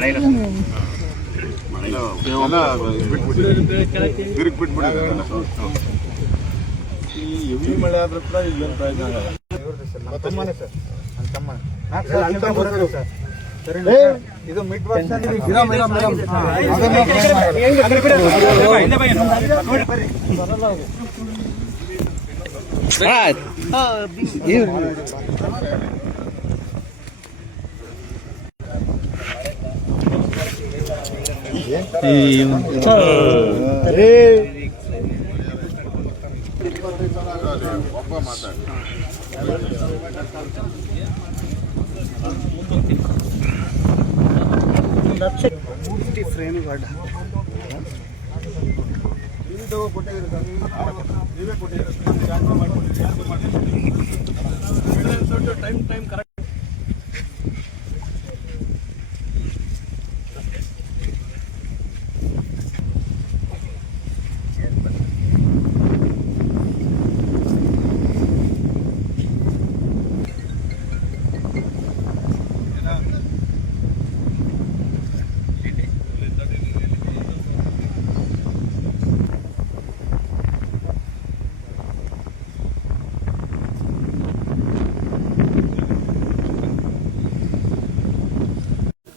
Heavy ಮಳೆ ಆದ್ರೂ ಕೂಡ ಏನು ಪ್ರಯೋಜನ ಆಗಲ್ಲ. ಇದು ಮಿಡ್ ವರ್ಷ ಒಬ್ಬ ಮಾತಾಡಿ ಫ್ರೇಮ್ ಗಾರ್ಡ್ ಇದು ಕೊಟ್ಟಿದ್ದೀರಿ, ನೀವೇ ಕೊಟ್ಟಿದ್ದೀರಿ. Time correct.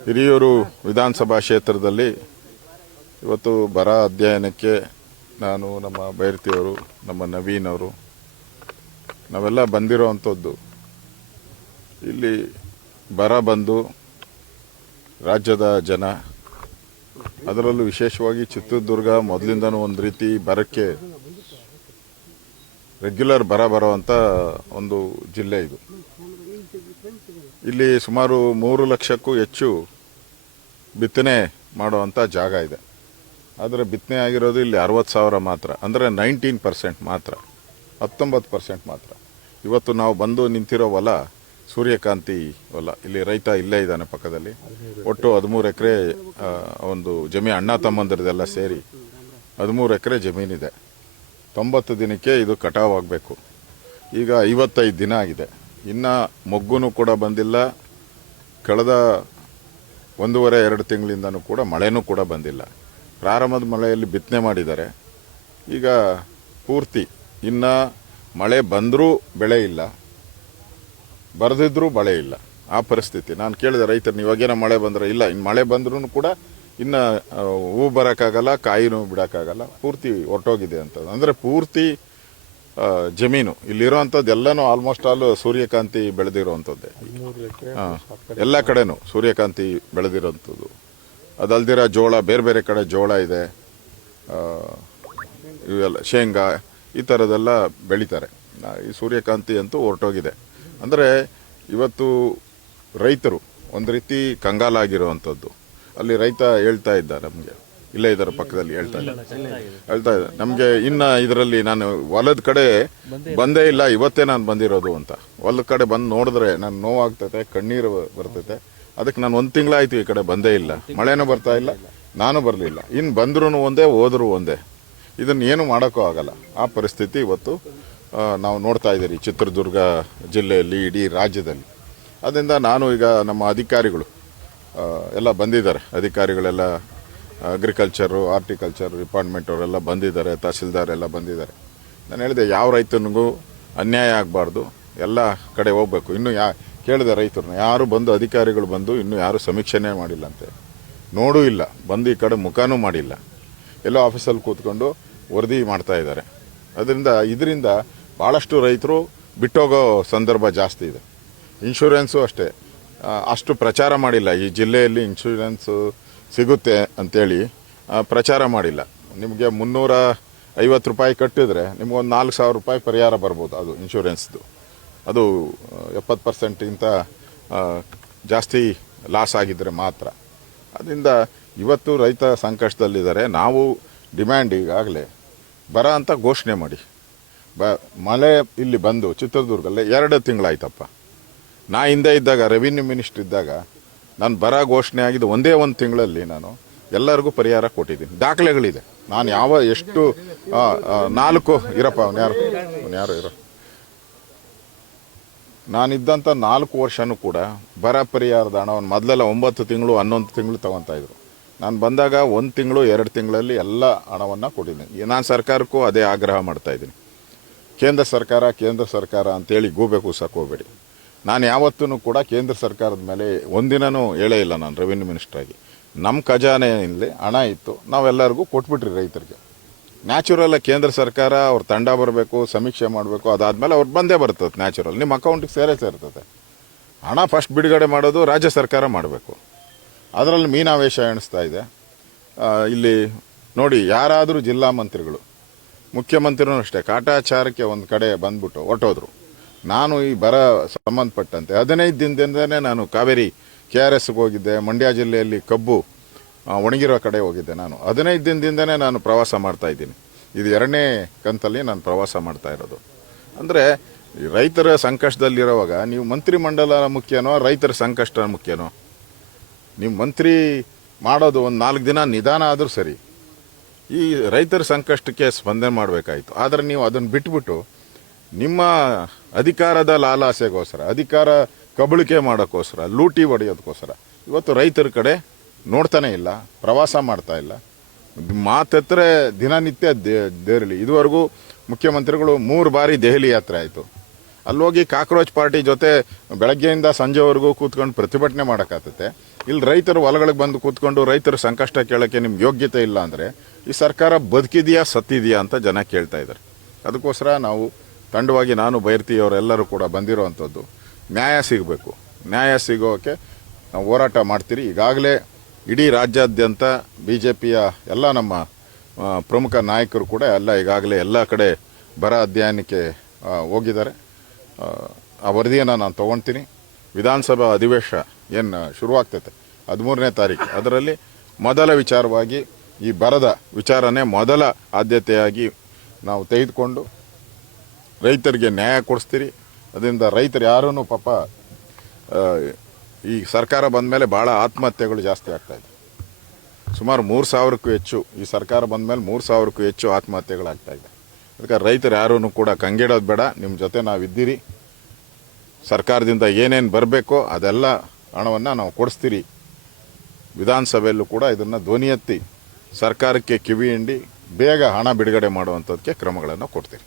ಹಿರಿಯೂರು ವಿಧಾನಸಭಾ ಕ್ಷೇತ್ರದಲ್ಲಿ ಇವತ್ತು ಬರ ಅಧ್ಯಯನಕ್ಕೆ ನಾನು, ನಮ್ಮ ಬೈರತಿಯವರು, ನಮ್ಮ ನವೀನ್ ಅವರು ನಾವೆಲ್ಲ ಬಂದಿರೋವಂಥದ್ದು. ಇಲ್ಲಿ ಬರ ಬಂದು ರಾಜ್ಯದ ಜನ, ಅದರಲ್ಲೂ ವಿಶೇಷವಾಗಿ ಚಿತ್ರದುರ್ಗ ಮೊದಲಿಂದನೂ ಒಂದು ರೀತಿ ಬರಕ್ಕೆ ರೆಗ್ಯುಲರ್ ಬರುವಂಥ ಒಂದು ಜಿಲ್ಲೆ ಇದು. ಇಲ್ಲಿ ಸುಮಾರು 3 ಲಕ್ಷಕ್ಕೂ ಹೆಚ್ಚು ಬಿತ್ತನೆ ಮಾಡುವಂಥ ಜಾಗ ಇದೆ. ಆದರೆ ಬಿತ್ತನೆ ಆಗಿರೋದು ಇಲ್ಲಿ 60,000 ಮಾತ್ರ, ಅಂದರೆ 19% ಮಾತ್ರ, 19% ಮಾತ್ರ. ಇವತ್ತು ನಾವು ಬಂದು ನಿಂತಿರೋ ಹೊಲ ಸೂರ್ಯಕಾಂತಿ ಹೊಲ. ಇಲ್ಲಿ ರೈತ ಇಲ್ಲೇ ಇದ್ದಾನೆ ಪಕ್ಕದಲ್ಲಿ. ಒಟ್ಟು 13 ಎಕರೆ ಒಂದು ಜಮೀನು, ಅಣ್ಣ ತಮ್ಮಂದಿರದೆಲ್ಲ ಸೇರಿ 13 ಎಕರೆ ಜಮೀನಿದೆ. 90 ದಿನಕ್ಕೆ ಇದು ಕಟಾವಾಗಬೇಕು. ಈಗ 55 ದಿನ ಆಗಿದೆ. ಇನ್ನು ಮೊಗ್ಗುನೂ ಕೂಡ ಬಂದಿಲ್ಲ. ಕಳೆದ 1.5-2 ತಿಂಗಳಿಂದನೂ ಕೂಡ ಮಳೆನೂ ಕೂಡ ಬಂದಿಲ್ಲ. ಪ್ರಾರಂಭದ ಮಳೆಯಲ್ಲಿ ಬಿತ್ತನೆ ಮಾಡಿದ್ದಾರೆ. ಈಗ ಪೂರ್ತಿ ಇನ್ನು ಮಳೆ ಬಂದರೂ ಬೆಳೆ ಇಲ್ಲ, ಬರೆದಿದ್ರೂ ಬೆಳೆ ಇಲ್ಲ, ಆ ಪರಿಸ್ಥಿತಿ. ನಾನು ಕೇಳಿದೆ ರೈತರನ್ನ, ಇವಾಗೇನೋ ಮಳೆ ಬಂದರೆ ಇಲ್ಲ, ಇನ್ನು ಮಳೆ ಬಂದ್ರೂ ಕೂಡ ಇನ್ನು ಹೂ ಬರೋಕ್ಕಾಗಲ್ಲ, ಕಾಯಿನೂ ಬಿಡೋಕ್ಕಾಗಲ್ಲ, ಪೂರ್ತಿ ಹೊರಟೋಗಿದೆ ಅಂತ. ಅಂದರೆ ಪೂರ್ತಿ ಜಮೀನು ಇಲ್ಲಿರೋವಂಥದ್ದು ಎಲ್ಲನೂ ಆಲ್ಮೋಸ್ಟ್ ಆಲ್ ಸೂರ್ಯಕಾಂತಿ ಬೆಳೆದಿರೋವಂಥದ್ದೇ. ಎಲ್ಲ ಕಡೆನೂ ಸೂರ್ಯಕಾಂತಿ ಬೆಳೆದಿರೋವಂಥದ್ದು. ಅದಲ್ದಿರ ಜೋಳ, ಬೇರೆ ಬೇರೆ ಕಡೆ ಜೋಳ ಇದೆ, ಇವೆಲ್ಲ ಶೇಂಗಾ, ಈ ಥರದ್ದೆಲ್ಲ ಬೆಳೀತಾರೆ. ಈ ಸೂರ್ಯಕಾಂತಿ ಅಂತೂ ಹೊರಟೋಗಿದೆ. ಅಂದರೆ ಇವತ್ತು ರೈತರು ಒಂದು ರೀತಿ ಕಂಗಾಲಾಗಿರುವಂಥದ್ದು. ಅಲ್ಲಿ ರೈತ ಹೇಳ್ತಾ ಇದ್ದ, ನಮಗೆ ಇಲ್ಲೇ ಇದರ ಪಕ್ಕದಲ್ಲಿ ಹೇಳ್ತಾ ಇದ್ದ ನಮಗೆ ಇನ್ನು ಇದರಲ್ಲಿ ನಾನು ಹೊಲದ ಕಡೆ ಬಂದೇ ಇಲ್ಲ, ಇವತ್ತೇ ನಾನು ಬಂದಿರೋದು ಅಂತ. ಹೊಲದ ಕಡೆ ಬಂದು ನೋಡಿದ್ರೆ ನಾನು ನೋವಾಗ್ತೈತೆ, ಕಣ್ಣೀರು ಬರ್ತೈತೆ. ಅದಕ್ಕೆ ನಾನು 1 ತಿಂಗಳಾಯ್ತು ಈ ಕಡೆ ಬಂದೇ ಇಲ್ಲ. ಮಳೆನೂ ಬರ್ತಾ ಇಲ್ಲ, ನಾನು ಬರಲಿಲ್ಲ. ಇನ್ನು ಬಂದ್ರೂ ಒಂದೇ, ಹೋದ್ರೂ ಒಂದೇ. ಇದನ್ನು ಏನು ಮಾಡೋಕ್ಕೂ ಆಗಲ್ಲ. ಆ ಪರಿಸ್ಥಿತಿ ಇವತ್ತು ನಾವು ನೋಡ್ತಾ ಇದ್ದೀರಿ ಚಿತ್ರದುರ್ಗ ಜಿಲ್ಲೆಯಲ್ಲಿ, ಇಡೀ ರಾಜ್ಯದಲ್ಲಿ. ಅದರಿಂದ ನಾನು ಈಗ ನಮ್ಮ ಅಧಿಕಾರಿಗಳು ಎಲ್ಲ ಬಂದಿದ್ದಾರೆ. ಅಧಿಕಾರಿಗಳೆಲ್ಲ ಅಗ್ರಿಕಲ್ಚರು, ಹಾರ್ಟಿಕಲ್ಚರ್ ಡಿಪಾರ್ಟ್ಮೆಂಟ್ ಅವರೆಲ್ಲ ಬಂದಿದ್ದಾರೆ, ತಹಸೀಲ್ದಾರ್ ಎಲ್ಲ ಬಂದಿದ್ದಾರೆ. ನಾನು ಹೇಳಿದೆ, ಯಾವ ರೈತನಿಗೂ ಅನ್ಯಾಯ ಆಗಬಾರ್ದು, ಎಲ್ಲ ಕಡೆ ಹೋಗ್ಬೇಕು. ಇನ್ನೂ ಕೇಳಿದೆ ರೈತರನ್ನ, ಯಾರು ಬಂದು ಅಧಿಕಾರಿಗಳು ಬಂದು ಇನ್ನೂ ಯಾರು ಸಮೀಕ್ಷೆನೇ ಮಾಡಿಲ್ಲ ಅಂತೆ, ನೋಡೂ ಇಲ್ಲ, ಬಂದು ಈ ಕಡೆ ಮುಖನೂ ಮಾಡಿಲ್ಲ, ಎಲ್ಲೋ ಆಫೀಸಲ್ಲಿ ಕೂತ್ಕೊಂಡು ವರದಿ ಮಾಡ್ತಾ ಇದ್ದಾರೆ. ಇದರಿಂದ ಭಾಳಷ್ಟು ರೈತರು ಬಿಟ್ಟೋಗೋ ಸಂದರ್ಭ ಜಾಸ್ತಿ ಇದೆ. ಇನ್ಶೂರೆನ್ಸು ಅಷ್ಟೇ, ಅಷ್ಟು ಪ್ರಚಾರ ಮಾಡಿಲ್ಲ. ಈ ಜಿಲ್ಲೆಯಲ್ಲಿ ಇನ್ಶೂರೆನ್ಸು ಸಿಗುತ್ತೆ ಅಂಥೇಳಿ ಪ್ರಚಾರ ಮಾಡಿಲ್ಲ. ನಿಮಗೆ 350 ರೂಪಾಯಿ ಕಟ್ಟಿದ್ರೆ ನಿಮಗೊಂದು 4,000 ರೂಪಾಯಿ ಪರಿಹಾರ ಬರ್ಬೋದು. ಅದು ಇನ್ಶೂರೆನ್ಸ್ದು. ಅದು 70%ಗಿಂತ ಜಾಸ್ತಿ ಲಾಸ್ ಆಗಿದ್ದರೆ ಮಾತ್ರ. ಅದರಿಂದ ಇವತ್ತು ರೈತ ಸಂಕಷ್ಟದಲ್ಲಿದ್ದಾರೆ. ನಾವು ಡಿಮ್ಯಾಂಡ್ ಈಗಾಗಲೇ ಬರ ಅಂತ ಘೋಷಣೆ ಮಾಡಿ. ಮಳೆ ಇಲ್ಲಿ ಬಂದು ಚಿತ್ರದುರ್ಗದಲ್ಲಿ 2 ತಿಂಗಳಾಯ್ತಪ್ಪ. ನಾ ಹಿಂದೆ ಇದ್ದಾಗ, ರೆವಿನ್ಯೂ ಮಿನಿಸ್ಟರ್ ಇದ್ದಾಗ, ನಾನು ಬರ ಘೋಷಣೆ ಆಗಿದ್ದು ಒಂದೇ 1 ತಿಂಗಳಲ್ಲಿ ನಾನು ಎಲ್ಲರಿಗೂ ಪರಿಹಾರ ಕೊಟ್ಟಿದ್ದೀನಿ. ದಾಖಲೆಗಳಿದೆ. ನಾನು ಎಷ್ಟು 4 ಇರಪ್ಪ, ಯಾರು ಇರೋ ನಾನಿದ್ದಂಥ 4 ವರ್ಷನೂ ಕೂಡ ಬರ ಪರಿಹಾರದ ಹಣವನ್ನು ಮೊದಲೆಲ್ಲ 9 ತಿಂಗಳು 11 ತಿಂಗಳು ತಗೊತಾಯಿದ್ರು. ನಾನು ಬಂದಾಗ 1 ತಿಂಗಳು 2 ತಿಂಗಳಲ್ಲಿ ಎಲ್ಲ ಹಣವನ್ನು ಕೊಟ್ಟಿದ್ದೀನಿ. ನಾನು ಸರ್ಕಾರಕ್ಕೂ ಅದೇ ಆಗ್ರಹ ಮಾಡ್ತಾಯಿದ್ದೀನಿ. ಕೇಂದ್ರ ಸರ್ಕಾರ ಅಂತೇಳಿ ಗೂಬೆ ಕೂಸಕ್ಕೆ ಹೋಗಬೇಡಿ. ನಾನು ಯಾವತ್ತೂ ಕೂಡ ಕೇಂದ್ರ ಸರ್ಕಾರದ ಮೇಲೆ ಒಂದಿನೂ ಹೇಳೇ ಇಲ್ಲ. ನಾನು ರೆವಿನ್ಯೂ ಮಿನಿಸ್ಟ್ರಾಗಿ ನಮ್ಮ ಖಜಾನೆಯಲ್ಲಿ ಹಣ ಇತ್ತು, ನಾವೆಲ್ಲರಿಗೂ ಕೊಟ್ಬಿಟ್ರಿ ರೈತರಿಗೆ. ನ್ಯಾಚುರಲ್ ಕೇಂದ್ರ ಸರ್ಕಾರ ಅವ್ರ ತಂಡ ಬರಬೇಕು, ಸಮೀಕ್ಷೆ ಮಾಡಬೇಕು, ಅದಾದಮೇಲೆ ಅವ್ರು ಬಂದೇ ಬರ್ತದೆ. ನ್ಯಾಚುರಲ್ ನಿಮ್ಮ ಅಕೌಂಟಿಗೆ ಸೇರ್ತದೆ. ಹಣ ಫಸ್ಟ್ ಬಿಡುಗಡೆ ಮಾಡೋದು ರಾಜ್ಯ ಸರ್ಕಾರ ಮಾಡಬೇಕು. ಅದರಲ್ಲಿ ಮೀನಾವೇಶ ಎಣಿಸ್ತಾ ಇದೆ. ಇಲ್ಲಿ ನೋಡಿ, ಯಾರಾದರೂ ಜಿಲ್ಲಾ ಮಂತ್ರಿಗಳು, ಮುಖ್ಯಮಂತ್ರಿನೂ ಅಷ್ಟೇ ಕಾಟಾಚಾರಕ್ಕೆ ಒಂದು ಕಡೆ ಬಂದ್ಬಿಟ್ಟು ಹೊರಟೋದ್ರು. ನಾನು ಈ ಬರ ಸಂಬಂಧಪಟ್ಟಂತೆ 15 ದಿನದಿಂದನೇ ನಾನು ಕಾವೇರಿ KRSಗೆ ಹೋಗಿದ್ದೆ. ಮಂಡ್ಯ ಜಿಲ್ಲೆಯಲ್ಲಿ ಕಬ್ಬು ಒಣಗಿರೋ ಕಡೆ ಹೋಗಿದ್ದೆ. ನಾನು 15 ದಿನದಿಂದನೇ ನಾನು ಪ್ರವಾಸ ಮಾಡ್ತಾ ಇದ್ದೀನಿ. ಇದು 2ನೇ ಕಂತಲ್ಲಿ ನಾನು ಪ್ರವಾಸ ಮಾಡ್ತಾ ಇರೋದು. ಅಂದರೆ ರೈತರ ಸಂಕಷ್ಟದಲ್ಲಿರುವಾಗ ನೀವು ಮಂತ್ರಿಮಂಡಲ ಮುಖ್ಯನೋ ರೈತರ ಸಂಕಷ್ಟ ಮುಖ್ಯನೋ? ನೀವು ಮಂತ್ರಿ ಮಾಡೋದು ಒಂದು 4 ದಿನ ನಿಧಾನ ಆದರೂ ಸರಿ, ಈ ರೈತರ ಸಂಕಷ್ಟಕ್ಕೆ ಸ್ಪಂದನೆ ಮಾಡಬೇಕಾಯಿತು. ಆದರೆ ನೀವು ಅದನ್ನು ಬಿಟ್ಬಿಟ್ಟು ನಿಮ್ಮ ಅಧಿಕಾರದ ಲಾಲಾಸೆಗೋಸ್ಕರ, ಅಧಿಕಾರ ಕಬಳಿಕೆ ಮಾಡೋಕ್ಕೋಸ್ಕರ, ಲೂಟಿ ಹೊಡೆಯೋದಕ್ಕೋಸ್ಕರ ಇವತ್ತು ರೈತರ ಕಡೆ ನೋಡ್ತಾನೆ ಇಲ್ಲ, ಪ್ರವಾಸ ಮಾಡ್ತಾ ಇಲ್ಲ. ಮಾತೆತ್ತರೆ ದಿನನಿತ್ಯ ದೆಹಲಿ. ಇದುವರೆಗೂ ಮುಖ್ಯಮಂತ್ರಿಗಳು 3 ಬಾರಿ ದೆಹಲಿ ಯಾತ್ರೆ ಆಯಿತು. ಅಲ್ಲೋಗಿ ಕಾಕ್ರೋಚ್ ಪಾರ್ಟಿ ಜೊತೆ ಬೆಳಗ್ಗೆಯಿಂದ ಸಂಜೆವರೆಗೂ ಕೂತ್ಕೊಂಡು ಪ್ರತಿಭಟನೆ ಮಾಡೋಕ್ಕಾಗ್ತದೆ. ಇಲ್ಲಿ ರೈತರು ಹೊಲಗಳಿಗೆ ಬಂದು ಕೂತ್ಕೊಂಡು ರೈತರ ಸಂಕಷ್ಟ ಕೇಳೋಕ್ಕೆ ನಿಮ್ಗೆ ಯೋಗ್ಯತೆ ಇಲ್ಲ ಅಂದರೆ ಈ ಸರ್ಕಾರ ಬದುಕಿದೆಯಾ ಸತ್ತಿದೆಯಾ ಅಂತ ಜನ ಕೇಳ್ತಾ ಇದ್ದಾರೆ. ಅದಕ್ಕೋಸ್ಕರ ನಾವು ತಂಡವಾಗಿ, ನಾನು ಬೈರ್ತಿ ಅವರೆಲ್ಲರೂ ಕೂಡ ಬಂದಿರೋವಂಥದ್ದು, ನ್ಯಾಯ ಸಿಗಬೇಕು. ನ್ಯಾಯ ಸಿಗೋಕ್ಕೆ ನಾವು ಹೋರಾಟ ಮಾಡ್ತೀರಿ. ಈಗಾಗಲೇ ಇಡೀ ರಾಜ್ಯಾದ್ಯಂತ BJPಯ ಎಲ್ಲ ನಮ್ಮ ಪ್ರಮುಖ ನಾಯಕರು ಕೂಡ ಈಗಾಗಲೇ ಎಲ್ಲ ಕಡೆ ಬರ ಅಧ್ಯಯನಕ್ಕೆ ಹೋಗಿದ್ದಾರೆ. ಆ ವರದಿಯನ್ನು ನಾನು ತೊಗೊಳ್ತೀನಿ. ವಿಧಾನಸಭಾ ಅಧಿವೇಶನ ಏನು ಶುರುವಾಗ್ತೈತೆ 13ನೇ ತಾರೀಕು, ಅದರಲ್ಲಿ ಮೊದಲ ವಿಚಾರವಾಗಿ ಈ ಬರದ ವಿಚಾರನೇ ಮೊದಲ ಆದ್ಯತೆಯಾಗಿ ನಾವು ತೆಗೆದುಕೊಂಡು ರೈತರಿಗೆ ನ್ಯಾಯ ಕೊಡಿಸ್ತೀರಿ. ಅದರಿಂದ ರೈತರು ಯಾರೂ ಪಾಪ ಈ ಸರ್ಕಾರ ಬಂದ ಮೇಲೆ ಭಾಳ ಆತ್ಮಹತ್ಯೆಗಳು ಜಾಸ್ತಿ ಆಗ್ತಾಯಿದೆ. ಸುಮಾರು 3,000ಕ್ಕೂ ಹೆಚ್ಚು, ಈ ಸರ್ಕಾರ ಬಂದ ಮೇಲೆ 3,000ಕ್ಕೂ ಹೆಚ್ಚು ಆತ್ಮಹತ್ಯೆಗಳಾಗ್ತಾಯಿದೆ. ಅದಕ್ಕೆ ರೈತರು ಯಾರೂ ಕೂಡ ಕಂಗೆಡೋದು ಬೇಡ. ನಿಮ್ಮ ಜೊತೆ ನಾವಿದ್ದೀರಿ. ಸರ್ಕಾರದಿಂದ ಏನೇನು ಬರಬೇಕೋ ಅದೆಲ್ಲ ಹಣವನ್ನು ನಾವು ಕೊಡಿಸ್ತೀರಿ. ವಿಧಾನಸಭೆಯಲ್ಲೂ ಕೂಡ ಇದನ್ನು ಧ್ವನಿ ಎತ್ತಿ ಸರ್ಕಾರಕ್ಕೆ ಕಿವಿ ಹಿಂಡಿ ಬೇಗ ಹಣ ಬಿಡುಗಡೆ ಮಾಡುವಂಥದ್ದಕ್ಕೆ ಕ್ರಮಗಳನ್ನು ಕೊಡ್ತೀರಿ.